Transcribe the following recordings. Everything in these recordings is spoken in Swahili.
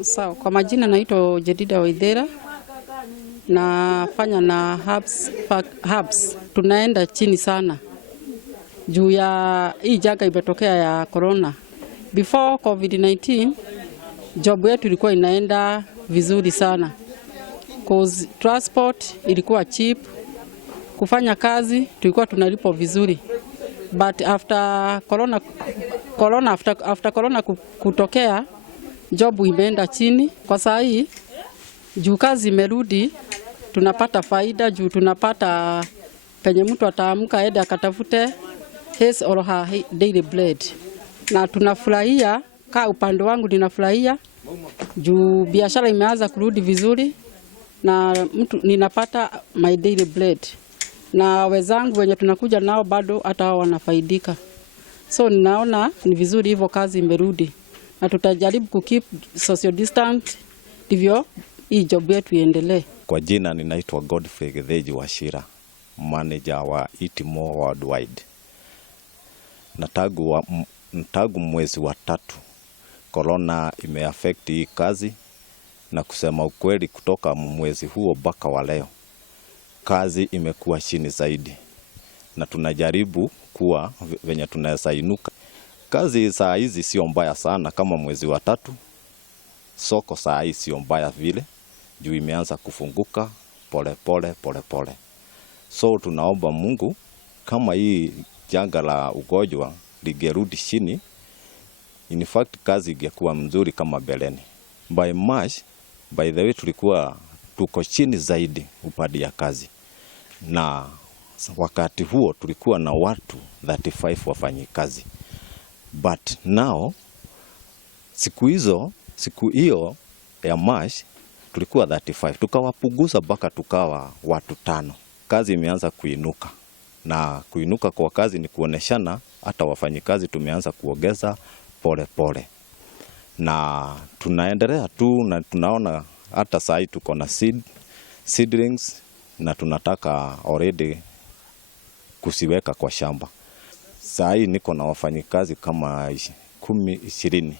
Sawa, kwa majina naitwa Jedida Waithera, nafanya na herbs. Tunaenda chini sana juu ya hii janga imetokea ya corona. Before COVID-19 job yetu ilikuwa inaenda vizuri sana, cause transport ilikuwa cheap, kufanya kazi tulikuwa tunalipo vizuri. But after corona kutokea, job imeenda chini. Kwa saa hii juu kazi imerudi, tunapata faida juu tunapata penye mtu ataamka aende akatafute his or her daily bread. Na tunafurahia, kwa upande wangu ninafurahia juu biashara imeanza kurudi vizuri na ninapata my daily bread. Na wenzangu wenye tunakuja nao bado hata wao wanafaidika. So ninaona ni vizuri hivyo kazi imerudi. Na tutajaribu kukeep social distance ndivyo hii job yetu iendelee. Kwa jina ninaitwa Godfrey Getheji Washira, manager wa Itimo Worldwide. Natagu mwezi wa 3 corona imeaffect hii kazi, na kusema ukweli kutoka mwezi huo mpaka wa leo kazi imekuwa chini zaidi, na tunajaribu kuwa venye tunaweza inuka. Kazi saa hizi sio mbaya sana kama mwezi wa 3. Soko saa hizi sio mbaya vile juu imeanza kufunguka pole pole. So tunaomba Mungu kama hii janga la ugonjwa ligerudi chini, in fact kazi ingekuwa mzuri kama beleni. By March, by the way tulikuwa tuko chini zaidi upande ya kazi, na wakati huo tulikuwa na watu 35 wafanyi kazi. But now siku hiyo ya March tulikuwa 35, tukawapunguza mpaka tukawa watu 5. Kazi imeanza kuinuka, na kuinuka kwa kazi ni kuoneshana hata wafanyikazi tumeanza kuongeza pole. Na tunaendelea tu, na tunaona hata saa hii tuko na seedlings na tunataka already kusiweka kwa shamba. Saa hii niko na wafanyikazi kama 10-20.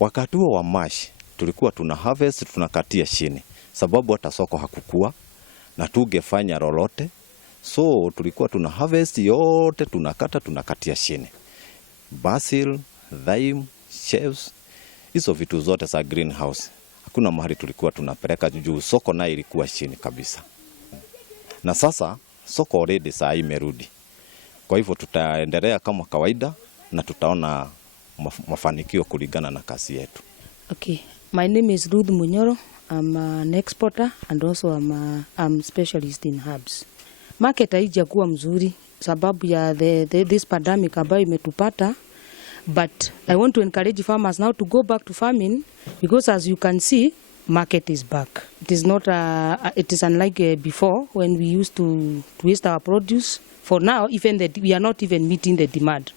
Wakati huo wa March tulikuwa tuna harvest, tunakatia chini sababu hata soko hakukua na tungefanya lolote. So tulikuwa tuna harvest yote, tunakatia chini. Basil, thyme, chives, hizo vitu zote za greenhouse. Hakuna mahali tulikuwa tunapeleka juu soko na ilikuwa chini kabisa. Na sasa soko already saa hii imerudi. Kwa hivyo tutaendelea kama kawaida na tutaona mafanikio kulingana na kazi yetu. Okay, my name is Ruth Munyoro. I'm an exporter and also I'm specialist in herbs. Market haijakuwa mzuri sababu ya this pandemic ambayo imetupata, but I want to encourage farmers now to go back to farming because as you can see, market is back. It is not it is unlike before when we used to waste our produce. For now, even we are not even meeting the demand.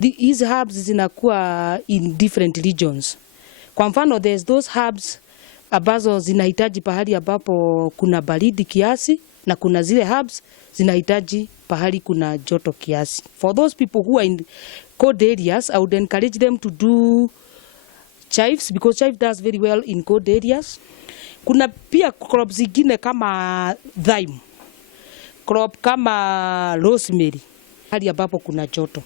These herbs zinakuwa in different regions. Kwa mfano, there's those herbs ambazo zinahitaji pahali ambapo kuna baridi kiasi, na kuna zile herbs zinahitaji pahali kuna joto kiasi. For those people who are in cold areas, I would encourage them to do chives because chive does very well in cold areas. Kuna pia crops zingine kama thyme, crop kama rosemary, hali ambapo kuna joto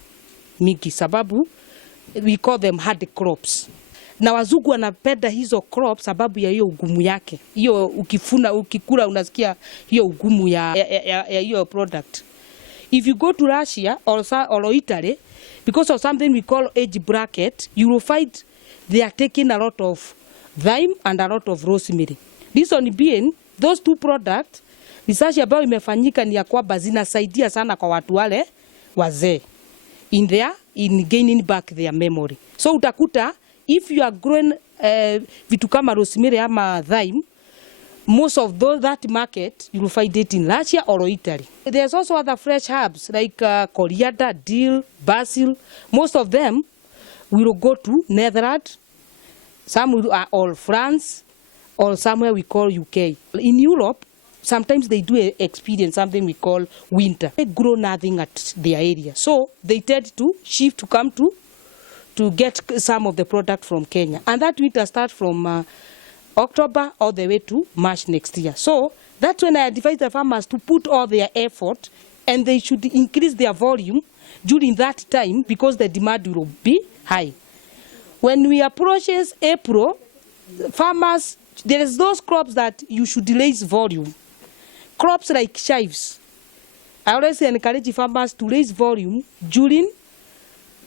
mingi, sababu we call them hard crops. Na wazungu wanapenda hizo crops sababu ya hiyo ugumu yake. Hiyo ukikula unasikia hiyo ugumu ya hiyo product. If you go to Russia or Italy, because of something we call age bracket, you will find they are taking a lot of thyme and a lot of rosemary. Reason being, those two products, research ambayo imefanyika ni ya kwamba zinasaidia sana kwa watu wale wazee in gaining back their memory. So utakuta if you are growing vitu kama rosemary ama thyme, most of that market you will find it in Russia or Italy. There's also other fresh herbs like coriander, dill, basil. Most of them will go to Netherlands, some are all France, or somewhere we call UK. In Europe, sometimes they do experience something we call winter. They grow nothing at their area, so they tend to shift to come to get some of the product from Kenya. And that winter starts from October all the way to March next year. So that's when I advise the farmers to put all their effort, and they should increase their volume during that time because the demand will be high. When we approach April, farmers, there is those crops that you should raise volume. Crops like chives. I always encourage farmers to raise volume during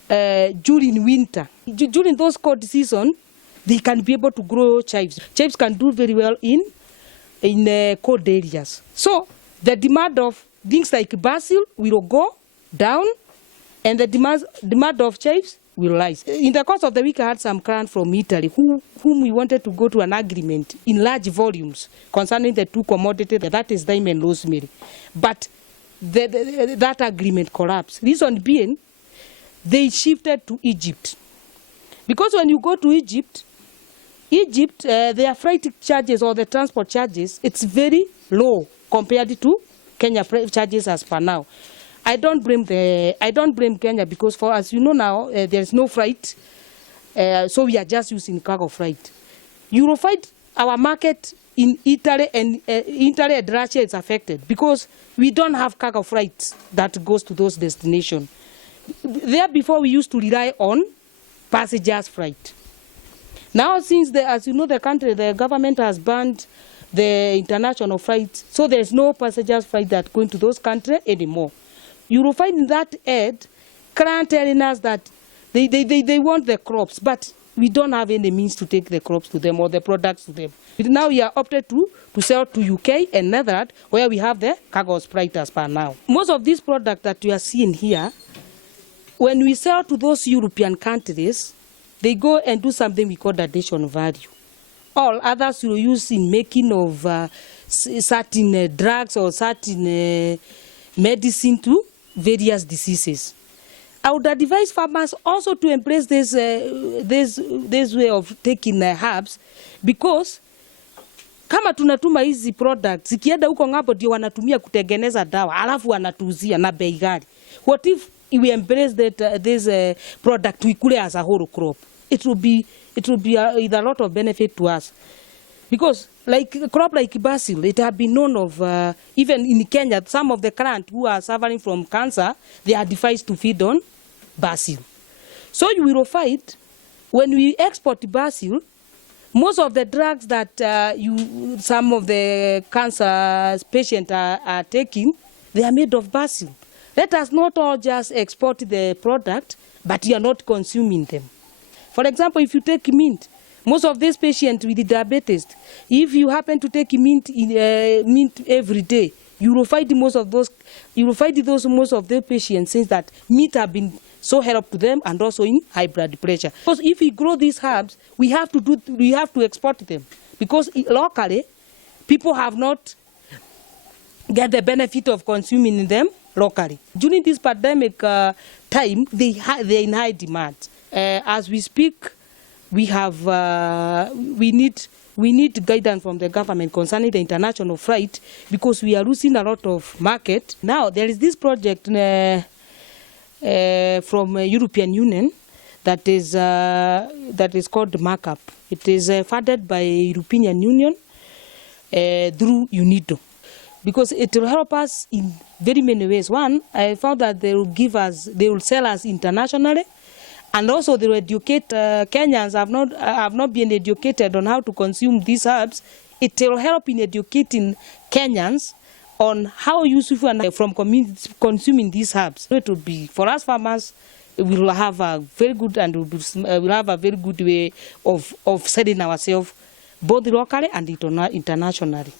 winter. During those cold season, they can be able to grow chives. Chives can do very well in cold areas. So the demand of things like basil will go down, and the demand of chives will rise. In the course of the week, I had some clients from Italy whom we wanted to go to an agreement in large volumes concerning the two commodities, that is thyme and rosemary. But that agreement collapsed. Reason being, they shifted to Egypt. Because when you go to Egypt, their freight charges or the transport charges, it's very low compared to Kenya charges as per now. I don't blame Kenya because, for as you know now, there is no freight, so we are just using cargo freight. You will find our market in Italy and Russia is affected because we don't have cargo freight that goes to those destinations. There before we used to rely on passengers freight. Now, since as you know, the government has banned the international flight, so there is no passengers flight that going to those countries anymore. You will find in that ad, clients telling us that they want the crops, but we don't have any means to take the crops to them or the products to them. Now we are opted to sell to UK and Netherlands, where we have the cargo freight as per now. Most of these products that you are seeing here, when we sell to those European countries, they go and do something we call additional value. All others will use in making of certain drugs or certain medicine to various diseases. I would advise farmers also to embrace this way of taking herbs, because kama tunatuma hizi products zikienda huko ng'ambo ndio wanatumia kutengeneza dawa alafu wanatuuzia na bei ghali. What if we embrace this product we kule as a whole crop? It will be with a lot of benefit to us, because like a crop like basil, it has been known of even in Kenya, some of the clients who are suffering from cancer, they are advised to feed on basil. So you will find when we export basil, most of the drugs that some of the cancer patients are taking, they are made of basil. Let us not all just export the product, but you are not consuming them. For example, if you take mint, most of these patients with diabetes, if you happen to take mint every day, you will find most of those patients since that meat have been so helpful to them, and also in high blood pressure. Because if we grow these herbs, we have to export them, because locally people have not get the benefit of consuming them locally. During this pandemic time, they're in high demand. As we speak, we need guidance from the government concerning the international freight, because we are losing a lot of market. Now there is this project from European Union that is called markup. It is funded by European Union through UNIDO, because it will help us in very many ways. One, I found that they will sell us internationally, and also they will educate Kenyans have not been educated on how to consume these herbs. It will help in educating Kenyans on how useful and from consuming these herbs. It will be for us farmers. We will have a very good way of selling ourselves both locally and internationally.